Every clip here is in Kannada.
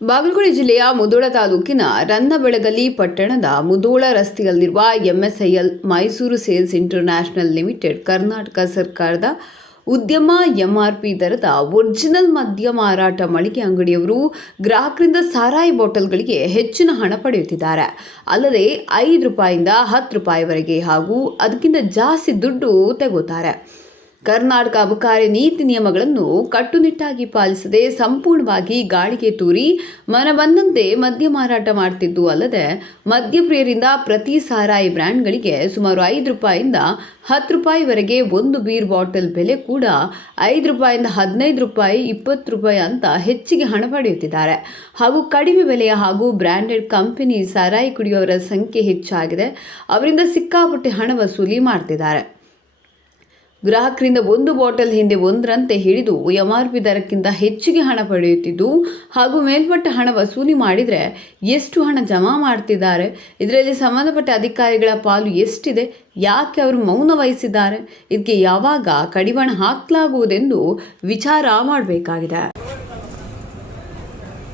ಬಾಗಲಕೋಟೆ ಜಿಲ್ಲೆಯ ಮುದೋಳ ತಾಲೂಕಿನ ರನ್ನಬೆಳಗಲಿ ಪಟ್ಟಣದ ಮುದೋಳ ರಸ್ತೆಯಲ್ಲಿರುವ MSIL Mysore sales international limited Karnataka ಸರ್ಕಾರದ ಉದ್ಯಮ ಎಂಆರ್ಪಿ ದರದ ಒರಿಜಿನಲ್ ಮದ್ಯ ಮಾರಾಟ ಮಳಿಗೆ ಅಂಗಡಿಯವರು ಗ್ರಾಹಕರಿಂದ ಸಾರಾಯಿ ಬಾಟಲ್ಗಳಿಗೆ ಹೆಚ್ಚಿನ ಹಣ ಪಡೆಯುತ್ತಿದ್ದಾರೆ. ಅಲ್ಲದೆ ಐದು ರೂಪಾಯಿಂದ ಹತ್ತು ರೂಪಾಯಿವರೆಗೆ ಹಾಗೂ ಅದಕ್ಕಿಂತ ಜಾಸ್ತಿ ದುಡ್ಡು ತೆಗೋತಾರೆ. ಕರ್ನಾಟಕ ಅಬಕಾರಿ ನೀತಿ ನಿಯಮಗಳನ್ನು ಕಟ್ಟುನಿಟ್ಟಾಗಿ ಪಾಲಿಸದೆ ಸಂಪೂರ್ಣವಾಗಿ ಗಾಳಿಗೆ ತೂರಿ ಮನ ಬಂದಂತೆ ಮದ್ಯ ಮಾರಾಟ ಮಾಡ್ತಿದ್ದು ಅಲ್ಲದೆ ಮದ್ಯಪ್ರಿಯರಿಂದ ಪ್ರತಿ ಸಾರಾಯಿ ಬ್ರ್ಯಾಂಡ್ಗಳಿಗೆ ಸುಮಾರು ಐದು ರೂಪಾಯಿಂದ ಹತ್ತು ರೂಪಾಯಿವರೆಗೆ ಒಂದು ಬೀರ್ ಬಾಟಲ್ ಬೆಲೆ ಕೂಡ ಐದು ರೂಪಾಯಿಂದ ಹದಿನೈದು ರೂಪಾಯಿ, ಇಪ್ಪತ್ತು ರೂಪಾಯಿ ಅಂತ ಹೆಚ್ಚಿಗೆ ಹಣ ಪಡೆಯುತ್ತಿದ್ದಾರೆ. ಹಾಗೂ ಕಡಿಮೆ ಬೆಲೆಯ ಹಾಗೂ ಬ್ರ್ಯಾಂಡೆಡ್ ಕಂಪನಿ ಸಾರಾಯಿ ಕುಡಿಯುವವರ ಸಂಖ್ಯೆ ಹೆಚ್ಚಾಗಿದೆ. ಅವರಿಂದ ಸಿಕ್ಕಾಪಟ್ಟೆ ಹಣ ವಸೂಲಿ ಮಾಡ್ತಿದ್ದಾರೆ. ಗ್ರಾಹಕರಿಂದ ಒಂದು ಬಾಟಲ್ ಹಿಂದೆ ಒಂದರಂತೆ ಹಿಡಿದು ಎಂಆರ್ಪಿ ದರಕ್ಕಿಂತ ಹೆಚ್ಚಿಗೆ ಹಣ ಪಡೆಯುತ್ತಿದ್ದು, ಹಾಗೂ ಮೇಲ್ಮಟ್ಟ ಹಣ ವಸೂಲಿ ಮಾಡಿದರೆ ಎಷ್ಟು ಹಣ ಜಮಾ ಮಾಡ್ತಿದ್ದಾರೆ? ಇದರಲ್ಲಿ ಸಂಬಂಧಪಟ್ಟ ಅಧಿಕಾರಿಗಳ ಪಾಲು ಎಷ್ಟಿದೆ? ಯಾಕೆ ಅವರು ಮೌನ ವಹಿಸಿದ್ದಾರೆ? ಇದಕ್ಕೆ ಯಾವಾಗ ಕಡಿವಾಣ ಹಾಕಲಾಗುವುದೆಂದು ವಿಚಾರ ಮಾಡಬೇಕಾಗಿದೆ.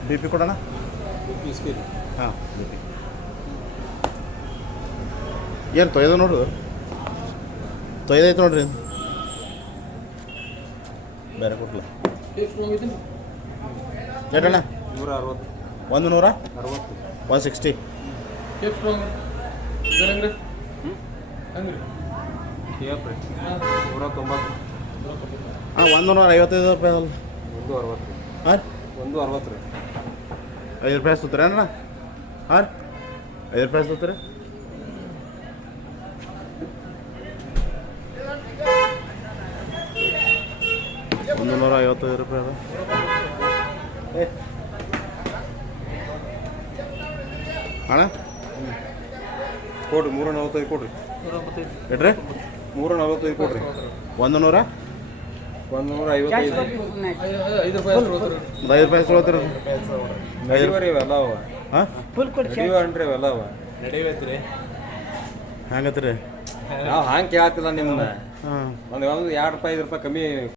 ಪಿ ಪಿ ಏನು ತೊಯ್ದ ನೋಡ್ರಿ ತೊಯ್ದೈತೆ ನೋಡ್ರಿ. ಬೇರೆ ಕೊಟ್ಲ ಎಷ್ಟಣ್ಣ ನೂರ ಅರವತ್ತು ಒಂದು ನೂರ? ಅರವತ್ತು. ಒನ್ ಸಿಕ್ಸ್ಟಿ ನೂರ ತೊಂಬತ್ತು ಹಾಂ. ಒಂದು ನೂರ ಐವತ್ತೈದು ರೂಪಾಯಿ ಅಲ್ಲ ಒಂದು ಅರವತ್ತು. ಹಾಂ? ಒಂದು ಅರವತ್ತು ರೀ. ಐದು ರೂಪಾಯಿ ಸುತ್ತೀರ ಅಣ್ಣ? ಹಾಂ? ಐದು ರೂಪಾಯಿ ಸುತ್ತೀರಿ ಒಂದು ನೂರ ಐವತ್ತೈದು ರೂಪಾಯಿ ಅದ. ಅಣ್ಣ? ಕೊಡ್ರಿ ಮೂರ ನಲ್ವತ್ತೈದು ಕೊಡ್ರಿ. ಇಡ್ರಿ ಮೂರ ನಲ್ವತ್ತೈದು ಕೊಡ್ರಿ. ಒಂದು ನೂರ ಒಂದು ನೂರ ಐವತ್ತೈದು ಐದು ರೂಪಾಯಿ ಸುಳತ್ತೀರ ನಡಿವರಿ ಇವೆಲ್ಲ ಅವ ಹಾಂ? ನಡಿವ ಅನ್ರಿ ಇವೆಲ್ಲ ಅವ ಹ್ಯಾಂಗತ್ರಿ? ನಾವು ಹಂಗೆ ಕೇಳತ್ತಿಲ್ಲ ನಿಮ್ಮನ್ನ ಹಾಂ. ಒಂದು ಒಂದು ಎರಡು ರೂಪಾಯಿ ಐದು ರೂಪಾಯಿ ಕಮ್ಮಿ